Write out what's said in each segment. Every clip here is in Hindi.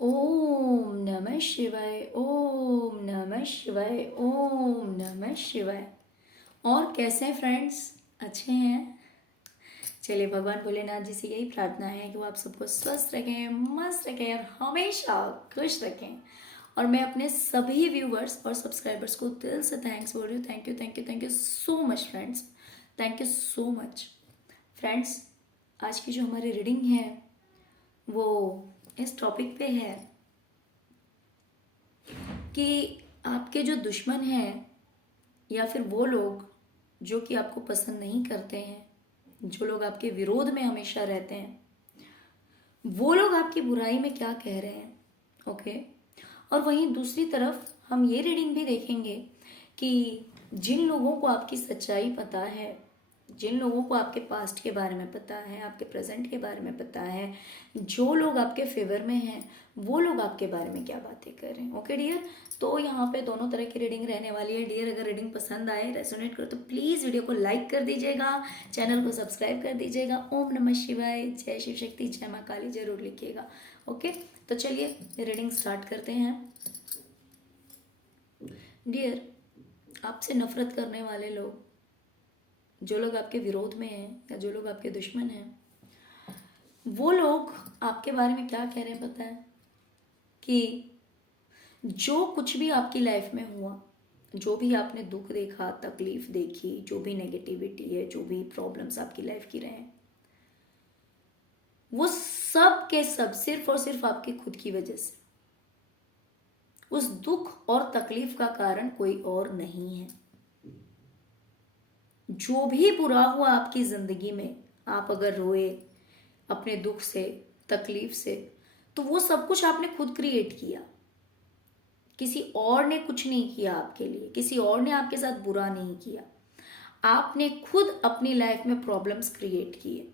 ओम नमः शिवाय, ओम नमः शिवाय, ओम नमः शिवाय। और कैसे हैं फ्रेंड्स? अच्छे हैं? चलिए, भगवान भोलेनाथ जी से यही प्रार्थना है कि वो आप सबको स्वस्थ रखें, मस्त रखें और हमेशा खुश रखें। और मैं अपने सभी व्यूवर्स और सब्सक्राइबर्स को दिल से थैंक्स बोल रही हूँ। Thank you, thank you, thank you so much friends. Thank you so much friends. आज की जो हमारी रीडिंग है वो इस टॉपिक पे है कि आपके जो दुश्मन हैं या फिर वो लोग जो कि आपको पसंद नहीं करते हैं, जो लोग आपके विरोध में हमेशा रहते हैं, वो लोग आपकी बुराई में क्या कह रहे हैं। ओके। और वहीं दूसरी तरफ हम ये रीडिंग भी देखेंगे कि जिन लोगों को आपकी सच्चाई पता है, जिन लोगों को आपके पास्ट के बारे में पता है, आपके प्रेजेंट के बारे में पता है, जो लोग आपके फेवर में हैं, वो लोग आपके बारे में क्या बातें कर रहे हैं। Okay dear. तो यहाँ पे दोनों तरह की रीडिंग रहने वाली है डियर। अगर रीडिंग पसंद आए, रेजोनेट करो तो प्लीज़ वीडियो को लाइक कर दीजिएगा, चैनल को सब्सक्राइब कर दीजिएगा। ओम नमः शिवाय, जय शिव शक्ति, जय माँ काली जरूर लिखिएगा। ओके। तो चलिए रीडिंग स्टार्ट करते हैं डियर। आपसे नफरत करने वाले लोग, जो लोग आपके विरोध में हैं या जो लोग आपके दुश्मन हैं, वो लोग आपके बारे में क्या कह रहे हैं पता है? कि जो कुछ भी आपकी लाइफ में हुआ, जो भी आपने दुख देखा, तकलीफ देखी, जो भी नेगेटिविटी है, जो भी प्रॉब्लम्स आपकी लाइफ की रहे हैं, वो सब के सब सिर्फ और सिर्फ आपकी खुद की वजह से। उस दुख और तकलीफ का कारण कोई और नहीं है। जो भी बुरा हुआ आपकी जिंदगी में, आप अगर रोए अपने दुख से, तकलीफ से, तो वो सब कुछ आपने खुद क्रिएट किया। किसी और ने कुछ नहीं किया आपके लिए, किसी और ने आपके साथ बुरा नहीं किया। आपने खुद अपनी लाइफ में प्रॉब्लम्स क्रिएट किए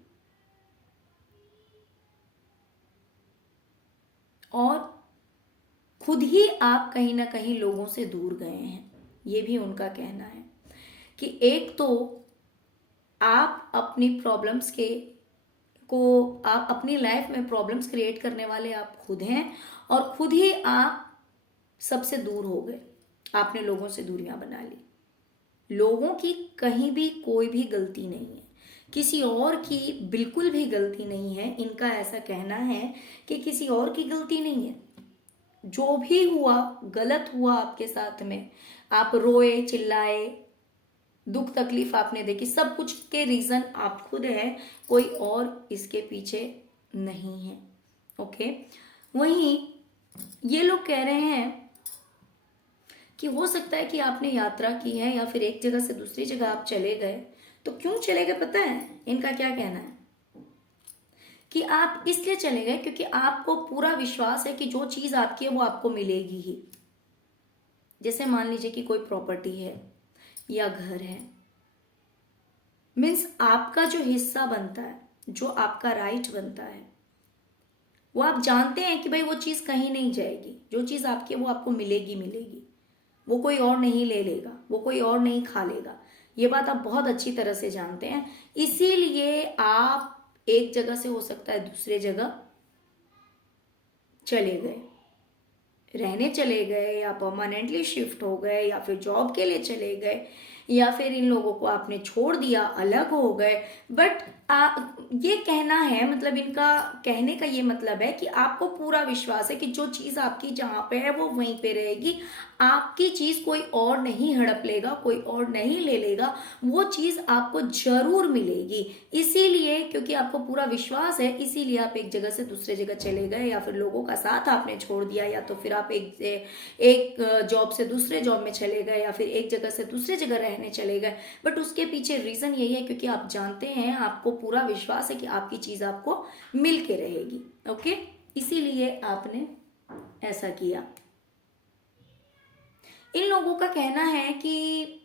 और खुद ही आप कहीं ना कहीं लोगों से दूर गए हैं। ये भी उनका कहना है कि एक तो आप अपनी प्रॉब्लम्स के को आप अपनी लाइफ में प्रॉब्लम्स क्रिएट करने वाले आप खुद हैं, और खुद ही आप सबसे दूर हो गए। आपने लोगों से दूरियां बना ली। लोगों की कहीं भी कोई भी गलती नहीं है, किसी और की बिल्कुल भी गलती नहीं है। इनका ऐसा कहना है कि किसी और की गलती नहीं है। जो भी हुआ गलत हुआ आपके साथ में, आप रोए चिल्लाए, दुख तकलीफ आपने देखी, सब कुछ के रीजन आप खुद हैं, कोई और इसके पीछे नहीं है। ओके। वहीं ये लोग कह रहे हैं कि हो सकता है कि आपने यात्रा की है या फिर एक जगह से दूसरी जगह आप चले गए। तो क्यों चले गए पता है? इनका क्या कहना है कि आप इसलिए चले गए क्योंकि आपको पूरा विश्वास है कि जो चीज आपकी है वो आपको मिलेगी ही। जैसे मान लीजिए कि कोई प्रॉपर्टी है या घर है, मीन्स आपका जो हिस्सा बनता है, जो आपका राइट बनता है, वो आप जानते हैं कि भाई वो चीज कहीं नहीं जाएगी। जो चीज आपकी है वो आपको मिलेगी मिलेगी। वो कोई और नहीं ले लेगा, वो कोई और नहीं खा लेगा। ये बात आप बहुत अच्छी तरह से जानते हैं। इसीलिए आप एक जगह से हो सकता है दूसरे जगह चले गए, रहने चले गए, या परमानेंटली शिफ्ट हो गए, या फिर जॉब के लिए चले गए, या फिर इन लोगों को आपने छोड़ दिया, अलग हो गए। बट ये कहना है, मतलब इनका कहने का ये मतलब है कि आपको पूरा विश्वास है कि जो चीज आपकी जहां पे है वो वहीं पे रहेगी। आपकी चीज कोई और नहीं हड़प लेगा, कोई और नहीं ले लेगा। वो चीज आपको जरूर मिलेगी। इसीलिए, क्योंकि आपको पूरा विश्वास है, इसीलिए आप एक जगह से दूसरे जगह चले गए, या फिर लोगों का साथ आपने छोड़ दिया, या तो फिर आप एक जॉब से दूसरे जॉब में चले गए, या फिर एक जगह से दूसरी जगह रहने चले गए। बट उसके पीछे रीजन यही है क्योंकि आप जानते हैं, आपको पूरा विश्वास है कि आपकी चीज आपको मिल के रहेगी। ओके। इसीलिए आपने ऐसा किया। इन लोगों का कहना है कि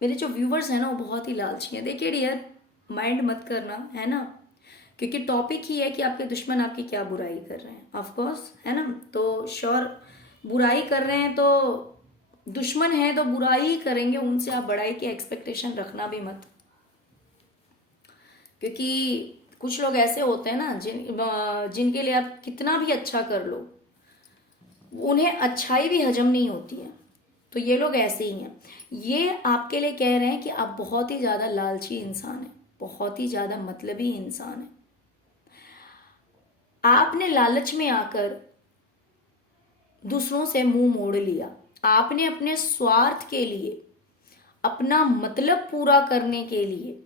मेरे जो व्यूवर्स हैं ना वो बहुत ही लालची हैं। देखिए डियर, माइंड मत करना है ना, क्योंकि टॉपिक ही है कि आपके दुश्मन आपकी क्या बुराई कर रहे हैं। ऑफ कोर्स है ना, तो श्योर बुराई कर रहे हैं तो दुश्मन है तो बुराई ही करेंगे। उनसे आप बड़ाई की एक्सपेक्टेशन रखना भी मत, क्योंकि कुछ लोग ऐसे होते हैं ना जिनके लिए आप कितना भी अच्छा कर लो, उन्हें अच्छाई भी हजम नहीं होती है। तो ये लोग ऐसे ही हैं। ये आपके लिए कह रहे हैं कि आप बहुत ही ज़्यादा लालची इंसान हैं, बहुत ही ज़्यादा मतलबी इंसान हैं। आपने लालच में आकर दूसरों से मुंह मोड़ लिया। आपने अपने स्वार्थ के लिए, अपना मतलब पूरा करने के लिए,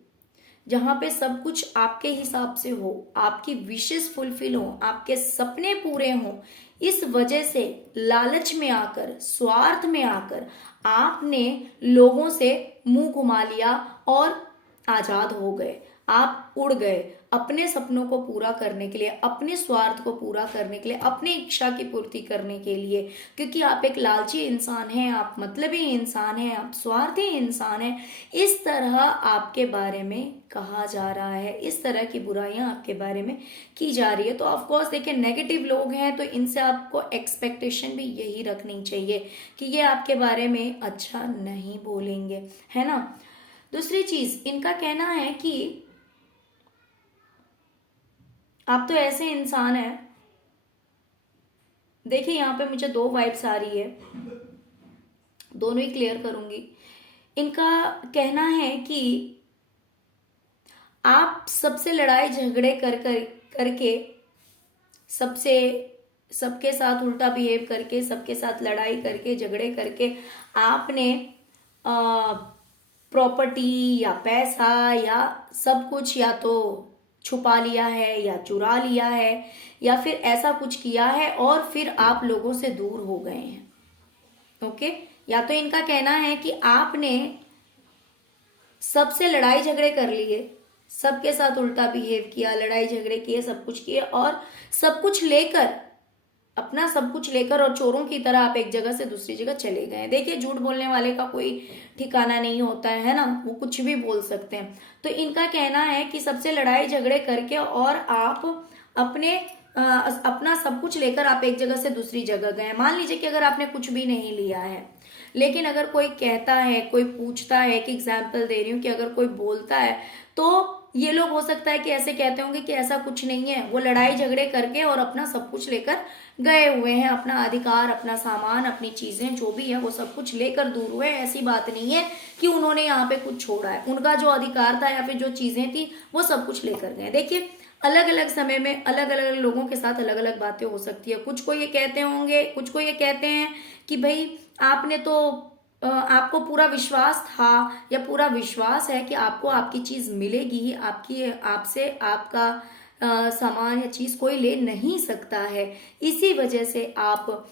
जहां पे सब कुछ आपके हिसाब से हो, आपकी विशेष फुलफिल हो, आपके सपने पूरे हों, इस वजह से लालच में आकर, स्वार्थ में आकर आपने लोगों से मुंह घुमा लिया और आजाद हो गए। आप उड़ गए अपने सपनों को पूरा करने के लिए, अपने स्वार्थ को पूरा करने के लिए, अपनी इच्छा की पूर्ति करने के लिए, क्योंकि आप एक लालची इंसान हैं, आप मतलबी इंसान हैं, आप स्वार्थी इंसान हैं। इस तरह आपके बारे में कहा जा रहा है, इस तरह की बुराइयां आपके बारे में की जा रही है। तो ऑफ कोर्स देखिए, नेगेटिव लोग हैं तो इनसे आपको एक्सपेक्टेशन भी यही रखनी चाहिए कि ये आपके बारे में अच्छा नहीं बोलेंगे, है ना। दूसरी चीज, इनका कहना है कि आप तो ऐसे इंसान हैं, देखिए यहाँ पे मुझे दो वाइब्स आ रही है, दोनों ही क्लियर करूंगी। इनका कहना है कि आप सबसे लड़ाई झगड़े करके, सबसे सबके साथ उल्टा बिहेव करके, सबके साथ लड़ाई करके, झगड़े करके आपने प्रॉपर्टी या पैसा या सब कुछ या तो छुपा लिया है या चुरा लिया है या फिर ऐसा कुछ किया है और फिर आप लोगों से दूर हो गए हैं। ओके, या तो इनका कहना है कि आपने सबसे लड़ाई झगड़े कर लिए, सबके साथ उल्टा बिहेव किया, लड़ाई झगड़े किए, सब कुछ किए और सब कुछ लेकर, अपना सब कुछ लेकर और चोरों की तरह आप एक जगह से दूसरी जगह चले गए। देखिए, झूठ बोलने वाले का कोई ठिकाना नहीं होता है ना, वो कुछ भी बोल सकते हैं। तो इनका कहना है कि सबसे लड़ाई झगड़े करके और आप अपना सब कुछ लेकर आप एक जगह से दूसरी जगह गए। मान लीजिए कि अगर आपने कुछ भी नहीं लिया है, लेकिन अगर कोई कहता है, कोई पूछता है, कि एग्जाम्पल दे रही हूँ कि अगर कोई बोलता है तो ये लोग हो सकता है कि ऐसे कहते होंगे कि ऐसा कुछ नहीं है, वो लड़ाई झगड़े करके और अपना सब कुछ लेकर गए हुए हैं, अपना अधिकार, अपना सामान, अपनी चीजें जो भी है वो सब कुछ लेकर दूर हुए। ऐसी बात नहीं है कि उन्होंने यहाँ पे कुछ छोड़ा है, उनका जो अधिकार था या फिर जो चीजें थी वो सब कुछ लेकर गए। देखिए, अलग अलग समय में अलग अलग लोगों के साथ अलग अलग बातें हो सकती है। कुछ को ये कहते होंगे, कुछ को ये कहते हैं कि भाई आपने तो आपको पूरा विश्वास था या पूरा विश्वास है कि आपको आपकी चीज मिलेगी ही, आपकी आपसे आपका सामान या चीज कोई ले नहीं सकता है, इसी वजह से आप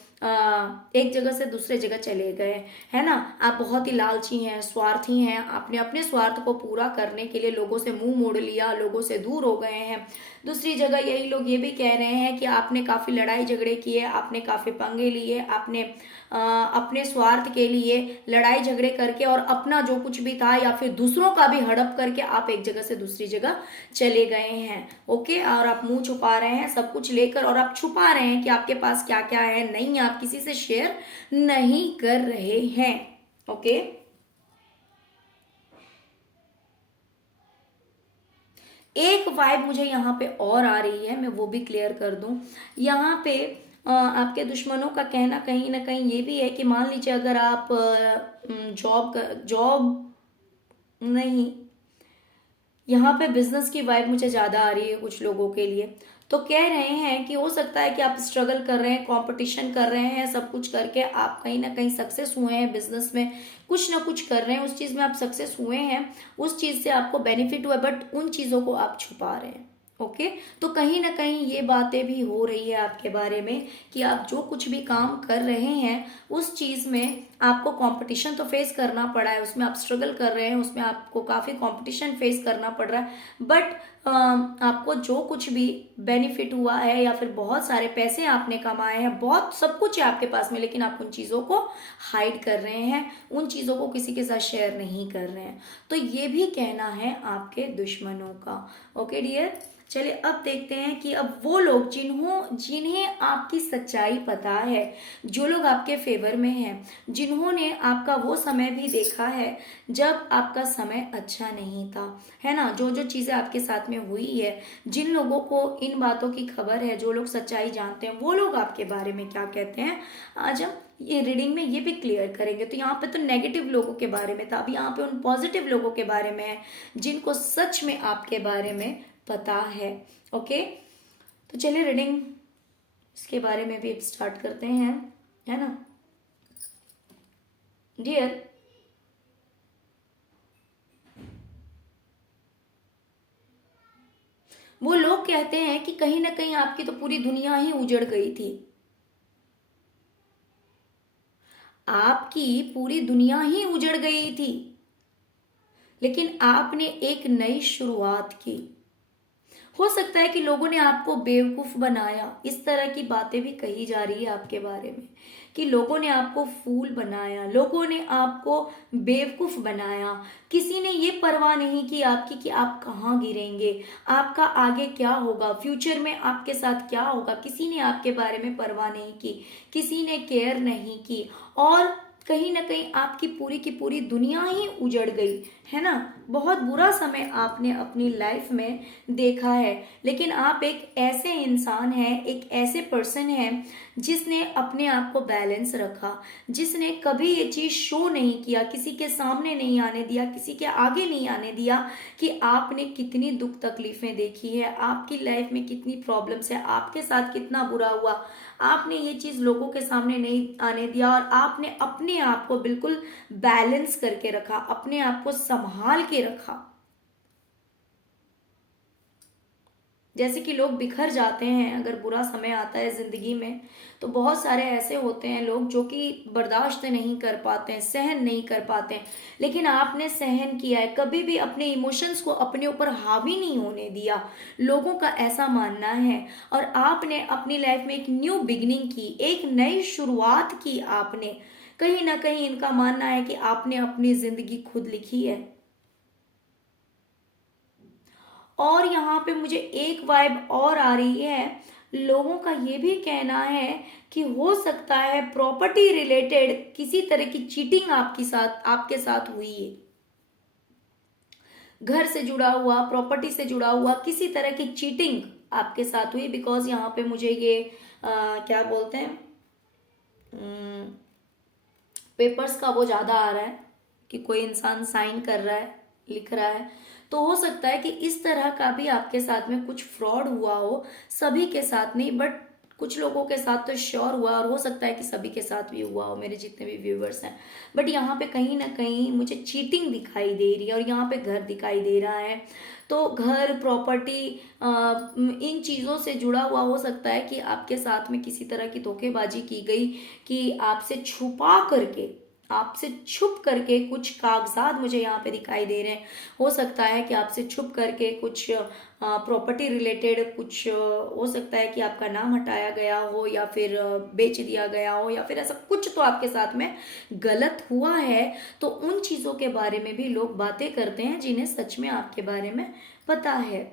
एक जगह से दूसरे जगह चले गए, है ना। आप बहुत ही लालची हैं, स्वार्थी हैं, आपने अपने स्वार्थ को पूरा करने के लिए लोगों से मुंह मोड़ लिया, लोगों से दूर हो गए हैं। दूसरी जगह यही लोग ये भी कह रहे हैं कि आपने काफी लड़ाई झगड़े किए, आपने काफी पंगे लिए, आपने अपने स्वार्थ के लिए लड़ाई झगड़े करके और अपना जो कुछ भी था या फिर दूसरों का भी हड़प करके आप एक जगह से दूसरी जगह चले गए हैं। ओके, और आप मुंह छुपा रहे हैं सब कुछ लेकर, और आप छुपा रहे हैं कि आपके पास क्या क्या है, नहीं, आप किसी से शेयर नहीं कर रहे हैं। ओके, एक वाइब मुझे यहाँ पे और आ रही है, मैं वो भी क्लियर कर दूं। यहाँ पे आपके दुश्मनों का कहना कहीं ना कहीं ये भी है कि मान लीजिए अगर आप जॉब नहीं, यहाँ पे बिजनेस की वाइब मुझे ज़्यादा आ रही है कुछ लोगों के लिए। तो कह रहे हैं कि हो सकता है कि आप स्ट्रगल कर रहे हैं, कंपटीशन कर रहे हैं, सब कुछ करके आप कहीं ना कहीं सक्सेस हुए हैं बिजनेस में, कुछ ना कुछ कर रहे हैं, उस चीज़ में आप सक्सेस हुए हैं, उस चीज़ से आपको बेनिफिट हुआ, बट उन चीज़ों को आप छुपा रहे हैं। ओके, तो कहीं ना कहीं ये बातें भी हो रही है आपके बारे में कि आप जो कुछ भी काम कर रहे हैं उस चीज़ में आपको कंपटीशन तो फेस करना पड़ा है, उसमें आप स्ट्रगल कर रहे हैं, उसमें आपको काफ़ी कंपटीशन फेस करना पड़ रहा है, बट आपको जो कुछ भी बेनिफिट हुआ है या फिर बहुत सारे पैसे आपने कमाए हैं, बहुत सब कुछ है आपके पास में, लेकिन आप उन चीज़ों को हाइड कर रहे हैं, उन चीज़ों को किसी के साथ शेयर नहीं कर रहे हैं। तो ये भी कहना है आपके दुश्मनों का। ओके डियर, चलिए अब देखते हैं कि अब वो लोग जिन्हें आपकी सच्चाई पता है, जो लोग आपके फेवर में हैं, जिन्होंने आपका वो समय भी देखा है जब आपका समय अच्छा नहीं था, है ना। जो जो चीज़ें आपके साथ में हुई है, जिन लोगों को इन बातों की खबर है, जो लोग सच्चाई जानते हैं, वो लोग आपके बारे में क्या कहते हैं, आज हम ये रीडिंग में ये भी क्लियर करेंगे। तो यहाँ पे तो नेगेटिव लोगों के बारे में था, अब यहाँ पे उन पॉजिटिव लोगों के बारे में है जिनको सच में आपके बारे में पता है। ओके, तो चलिए रीडिंग इसके बारे में भी स्टार्ट करते हैं, है ना। डियर, वो लोग कहते हैं कि कहीं ना कहीं आपकी तो पूरी दुनिया ही उजड़ गई थी, आपकी पूरी दुनिया ही उजड़ गई थी, लेकिन आपने एक नई शुरुआत की। हो सकता है कि लोगों ने आपको बेवकूफ बनाया, इस तरह की बातें भी कही जा रही है आपके बारे में कि लोगों ने आपको फूल बनाया, लोगों ने आपको बेवकूफ बनाया। किसी ने ये परवाह नहीं की आपकी कि आप कहाँ गिरेंगे, आपका आगे क्या होगा, फ्यूचर में आपके साथ क्या होगा, किसी ने आपके बारे में परवाह नहीं की, किसी ने केयर नहीं की, और कहीं ना कहीं आपकी पूरी की पूरी दुनिया ही उजड़ गई, है ना। बहुत बुरा समय आपने अपनी लाइफ में देखा है, लेकिन आप एक ऐसे इंसान हैं, एक ऐसे पर्सन हैं जिसने अपने आप को बैलेंस रखा, जिसने कभी ये चीज़ शो नहीं किया, किसी के सामने नहीं आने दिया, किसी के आगे नहीं आने दिया कि आपने कितनी दुख तकलीफें देखी है, आपकी लाइफ में कितनी प्रॉब्लम्स है, आपके साथ कितना बुरा हुआ। आपने ये चीज़ लोगों के सामने नहीं आने दिया और आपने अपने आप को बिल्कुल बैलेंस करके रखा, अपने आप को संभाल के रखा। जैसे कि लोग बिखर जाते हैं अगर बुरा समय आता है जिंदगी में, तो बहुत सारे ऐसे होते हैं लोग जो कि बर्दाश्त नहीं कर पाते हैं, सहन नहीं कर पाते हैं, लेकिन आपने सहन किया है, कभी भी अपने इमोशंस को अपने ऊपर हावी नहीं होने दिया, लोगों का ऐसा मानना है। और आपने अपनी लाइफ में एक न्यू बिगिनिंग की, एक नई शुरुआत की आपने। कहीं ना कहीं इनका मानना है कि आपने अपनी जिंदगी खुद लिखी है। और यहाँ पे मुझे एक वाइब और आ रही है, लोगों का ये भी कहना है कि हो सकता है प्रॉपर्टी रिलेटेड किसी तरह की चीटिंग आपके साथ हुई है, घर से जुड़ा हुआ, प्रॉपर्टी से जुड़ा हुआ किसी तरह की चीटिंग आपके साथ हुई। बिकॉज यहाँ पे मुझे ये क्या बोलते हैं, पेपर्स का वो ज़्यादा आ रहा है कि कोई इंसान साइन कर रहा है, लिख रहा है। तो हो सकता है कि इस तरह का भी आपके साथ में कुछ फ्रॉड हुआ हो, सभी के साथ नहीं बट कुछ लोगों के साथ तो श्योर हुआ, और हो सकता है कि सभी के साथ भी हुआ हो, मेरे जितने भी व्यूवर्स हैं। बट यहाँ पे कहीं ना कहीं मुझे चीटिंग दिखाई दे रही है, और यहाँ पे घर दिखाई दे रहा है। तो घर, प्रॉपर्टी, इन चीज़ों से जुड़ा हुआ हो सकता है कि आपके साथ में किसी तरह की धोखेबाजी की गई, कि आपसे छुप करके कुछ कागजात मुझे यहाँ पे दिखाई दे रहे हैं। हो सकता है कि आपसे छुप करके कुछ प्रॉपर्टी रिलेटेड कुछ हो सकता है कि आपका नाम हटाया गया हो, या फिर बेच दिया गया हो, या फिर ऐसा कुछ तो आपके साथ में गलत हुआ है। तो उन चीज़ों के बारे में भी लोग बातें करते हैं जिन्हें सच में आपके बारे में पता है।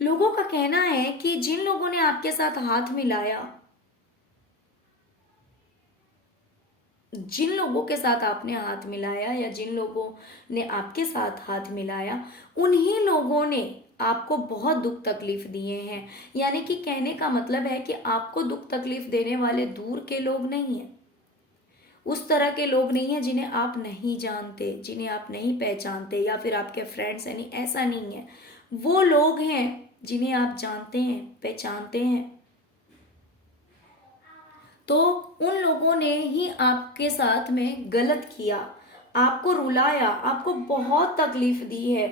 लोगों का कहना है कि जिन लोगों ने आपके साथ हाथ मिलाया, जिन लोगों के साथ आपने हाथ मिलाया, या जिन लोगों ने आपके साथ हाथ मिलाया, उन्हीं लोगों ने आपको बहुत दुख तकलीफ दिए हैं। यानी कि कहने का मतलब है कि आपको दुख तकलीफ देने वाले दूर के लोग नहीं हैं, उस तरह के लोग नहीं हैं जिन्हें आप नहीं जानते, जिन्हें आप नहीं पहचानते, या फिर आपके फ्रेंड्स हैं, नहीं, ऐसा नहीं है। वो लोग हैं जिन्हें आप जानते हैं, पहचानते हैं। तो उन लोगों ने ही आपके साथ में गलत किया, आपको रुलाया, आपको बहुत तकलीफ दी है,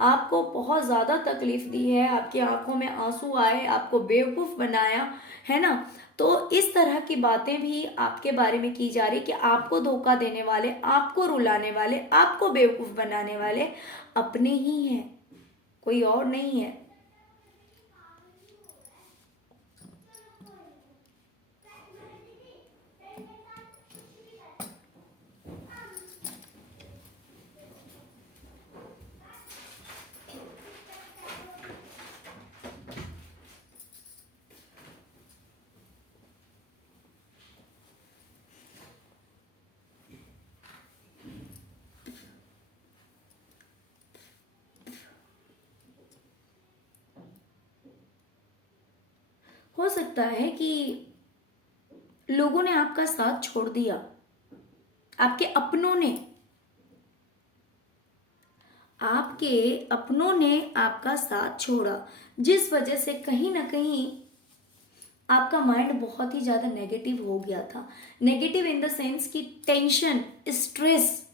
आपको बहुत ज़्यादा तकलीफ दी है, आपकी आंखों में आंसू आए, आपको बेवकूफ़ बनाया, है ना। तो इस तरह की बातें भी आपके बारे में की जा रही कि आपको धोखा देने वाले, आपको रुलाने वाले, आपको बेवकूफ़ बनाने वाले अपने ही हैं, कोई और नहीं है। हो सकता है कि लोगों ने आपका साथ छोड़ दिया, आपके अपनों ने, आपके अपनों ने आपका साथ छोड़ा, जिस वजह से कहीं ना कहीं आपका माइंड बहुत ही ज्यादा नेगेटिव हो गया था। नेगेटिव इन द सेंस कि टेंशन, स्ट्रेस,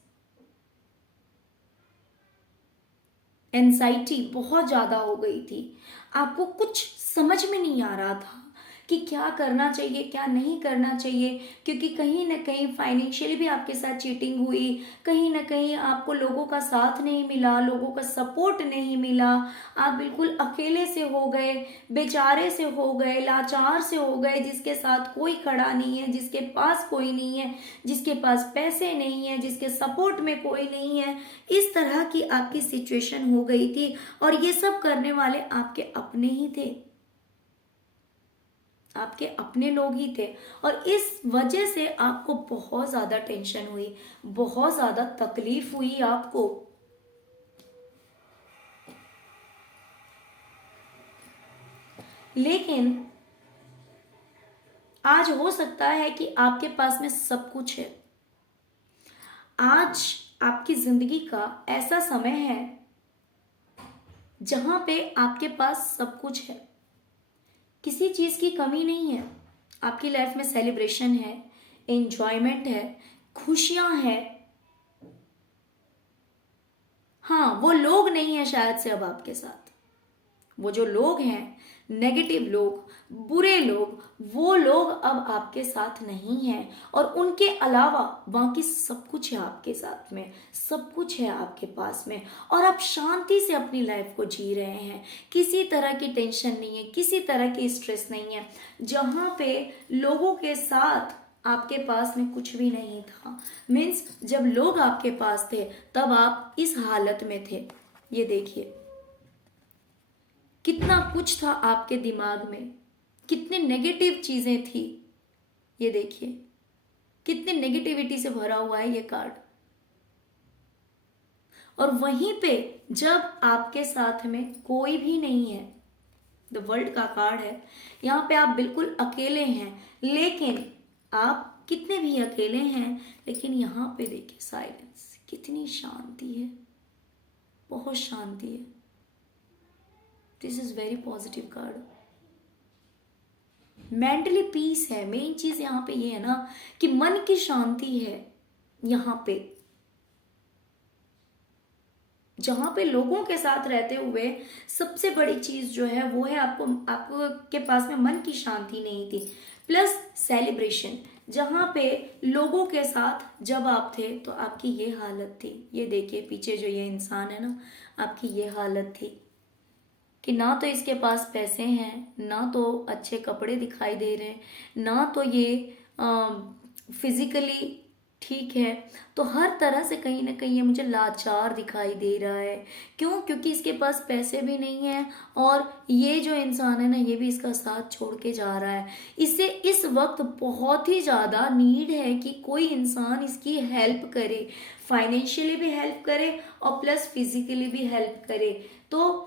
एंजाइटी बहुत ज्यादा हो गई थी। आपको कुछ समझ में नहीं आ रहा था कि क्या करना चाहिए क्या नहीं करना चाहिए, क्योंकि कहीं ना कहीं फाइनेंशियली भी आपके साथ चीटिंग हुई, कहीं ना कहीं आपको लोगों का साथ नहीं मिला, लोगों का सपोर्ट नहीं मिला, आप बिल्कुल अकेले से हो गए, बेचारे से हो गए, लाचार से हो गए, जिसके साथ कोई खड़ा नहीं है, जिसके पास कोई नहीं है, जिसके पास पैसे नहीं है, जिसके सपोर्ट में कोई नहीं है। इस तरह की आपकी सिचुएशन हो गई थी और ये सब करने वाले आपके अपने ही थे, आपके अपने लोग ही थे। और इस वजह से आपको बहुत ज्यादा टेंशन हुई, बहुत ज्यादा तकलीफ हुई आपको। लेकिन आज हो सकता है कि आपके पास में सब कुछ है। आज आपकी जिंदगी का ऐसा समय है जहां पे आपके पास सब कुछ है, किसी चीज की कमी नहीं है। आपकी लाइफ में सेलिब्रेशन है, एंजॉयमेंट है, खुशियां हैं। हाँ, वो लोग नहीं है शायद से अब आपके साथ, वो जो लोग हैं, नेगेटिव लोग, बुरे लोग, वो लोग अब आपके साथ नहीं हैं। और उनके अलावा बाकी सब कुछ है आपके साथ में, सब कुछ है आपके पास में, और आप शांति से अपनी लाइफ को जी रहे हैं। किसी तरह की टेंशन नहीं है, किसी तरह की स्ट्रेस नहीं है। जहां पे लोगों के साथ आपके पास में कुछ भी नहीं था, मीन्स जब लोग आपके पास थे तब आप इस हालत में थे। ये देखिए कितना कुछ था आपके दिमाग में, कितनी नेगेटिव चीजें थी। ये देखिए कितनी नेगेटिविटी से भरा हुआ है ये कार्ड। और वहीं पे जब आपके साथ में कोई भी नहीं है, द वर्ल्ड का कार्ड है, यहाँ पे आप बिल्कुल अकेले हैं। लेकिन आप कितने भी अकेले हैं, लेकिन यहाँ पे देखिए साइलेंस, कितनी शांति है, बहुत शांति है। This is very positive card. Mentally peace है, मेन चीज यहाँ पे ये है ना कि मन की शांति है। यहाँ पे जहां पे लोगों के साथ रहते हुए सबसे बड़ी चीज जो है वो है आपको आपको के पास में मन की शांति नहीं थी, प्लस सेलिब्रेशन। जहां पे लोगों के साथ जब आप थे तो आपकी ये हालत थी। ये देखिए पीछे जो ये इंसान है ना, आपकी ये हालत थी कि ना तो इसके पास पैसे हैं, ना तो अच्छे कपड़े दिखाई दे रहे हैं, ना तो ये फिजिकली ठीक है। तो हर तरह से कहीं ना कहीं ये मुझे लाचार दिखाई दे रहा है। क्यों? क्योंकि इसके पास पैसे भी नहीं है और ये जो इंसान है ना, ये भी इसका साथ छोड़ के जा रहा है। इसे इस वक्त बहुत ही ज़्यादा नीड है कि कोई इंसान इसकी हेल्प करे, फाइनेंशियली भी हेल्प करे और प्लस फिजिकली भी हेल्प करे। तो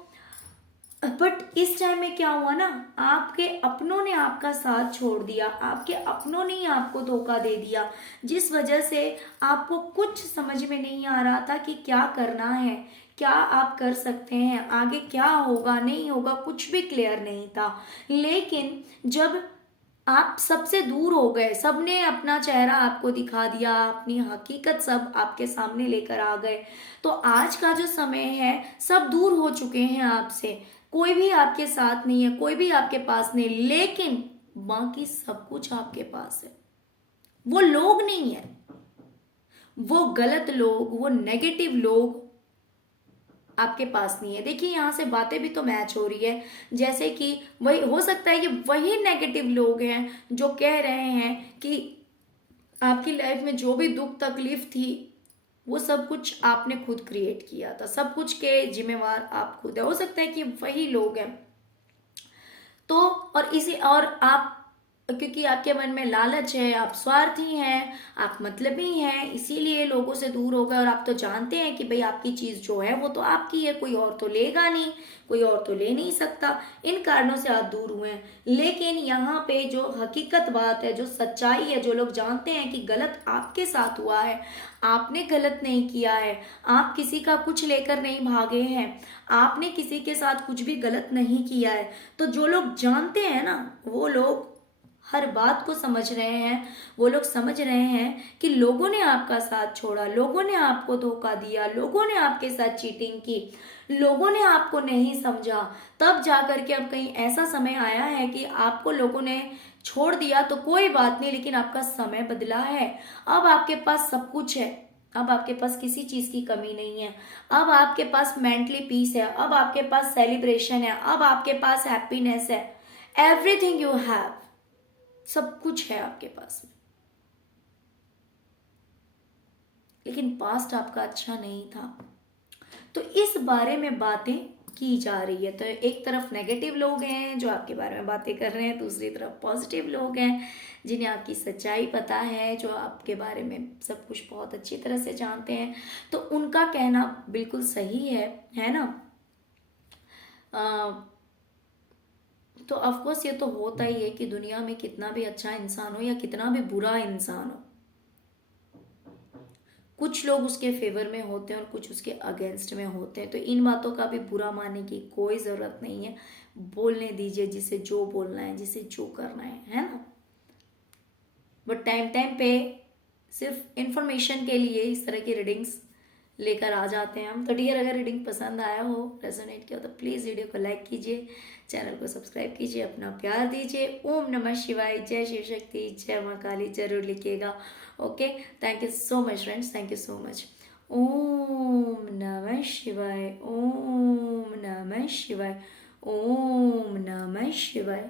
बट इस टाइम में क्या हुआ ना, आपके अपनों ने आपका साथ छोड़ दिया, आपके अपनों ने ही आपको धोखा दे दिया, जिस वजह से आपको कुछ समझ में नहीं आ रहा था कि क्या करना है, क्या आप कर सकते हैं, आगे क्या होगा नहीं होगा, कुछ भी क्लियर नहीं था। लेकिन जब आप सबसे दूर हो गए, सबने अपना चेहरा आपको दिखा दिया, अपनी हकीकत सब आपके सामने लेकर आ गए, तो आज का जो समय है सब दूर हो चुके हैं आपसे। कोई भी आपके साथ नहीं है, कोई भी आपके पास नहीं, लेकिन बाकी सब कुछ आपके पास है। वो लोग नहीं है, वो गलत लोग, वो नेगेटिव लोग आपके पास नहीं है। देखिए यहाँ से बातें भी तो मैच हो रही है, जैसे कि वही हो सकता है कि वही नेगेटिव लोग हैं जो कह रहे हैं कि आपकी लाइफ में जो भी दुख तकलीफ थी वो सब कुछ आपने खुद क्रिएट किया था, सब कुछ के जिम्मेवार आप खुद है। हो सकता है कि वही लोग हैं। तो और इसी और आप क्योंकि आपके मन में लालच है, आप स्वार्थी हैं, आप मतलबी हैं, इसीलिए लोगों से दूर हो गए। और आप तो जानते हैं कि भाई आपकी चीज़ जो है वो तो आपकी है, कोई और तो लेगा नहीं, कोई और तो ले नहीं सकता। इन कारणों से आप दूर हुए हैं। लेकिन यहाँ पे जो हकीकत बात है, जो सच्चाई है, जो लोग जानते हैं कि गलत आपके साथ हुआ है, आपने गलत नहीं किया है, आप किसी का कुछ लेकर नहीं भागे हैं, आपने किसी के साथ कुछ भी गलत नहीं किया है, तो जो लोग जानते हैं ना, वो लोग हर बात को समझ रहे हैं। वो लोग समझ रहे हैं कि लोगों ने आपका साथ छोड़ा, लोगों ने आपको धोखा दिया, लोगों ने आपके साथ चीटिंग की, लोगों ने आपको नहीं समझा। तब जाकर के अब कहीं ऐसा समय आया है कि आपको लोगों ने छोड़ दिया तो कोई बात नहीं, लेकिन आपका समय बदला है। अब आपके पास सब कुछ है, अब आपके पास किसी चीज की कमी नहीं है। अब आपके पास मेंटली पीस है, अब आपके पास सेलिब्रेशन है, अब आपके पास हैप्पीनेस है। एवरीथिंग यू हैव, सब कुछ है आपके पास में। लेकिन पास्ट आपका अच्छा नहीं था, तो इस बारे में बातें की जा रही है। तो एक तरफ नेगेटिव लोग हैं जो आपके बारे में बातें कर रहे हैं, दूसरी तरफ पॉजिटिव लोग हैं जिन्हें आपकी सच्चाई पता है, जो आपके बारे में सब कुछ बहुत अच्छी तरह से जानते हैं। तो उनका कहना बिल्कुल सही है ना। तो ऑफकोर्स ये तो होता ही है कि दुनिया में कितना भी अच्छा इंसान हो या कितना भी बुरा इंसान हो, कुछ लोग उसके फेवर में होते हैं और कुछ उसके अगेंस्ट में होते हैं। तो इन बातों का भी बुरा मानने की कोई ज़रूरत नहीं है। बोलने दीजिए जिसे जो बोलना है, जिसे जो करना है ना। बट टाइम टाइम पे सिर्फ इंफॉर्मेशन के लिए इस तरह की रीडिंग्स लेकर आ जाते हैं हम। तो डियर, अगर रीडिंग पसंद आया हो, रेजोनेट किया, तो प्लीज़ वीडियो को लाइक कीजिए, चैनल को सब्सक्राइब कीजिए, अपना प्यार दीजिए। ओम नमः शिवाय, जय शिव शक्ति, जय माँ काली जरूर लिखिएगा। Okay, thank you so much friends, thank you so much. ओम नमः शिवाय, ओम नमः शिवाय, ओम नमः शिवाय।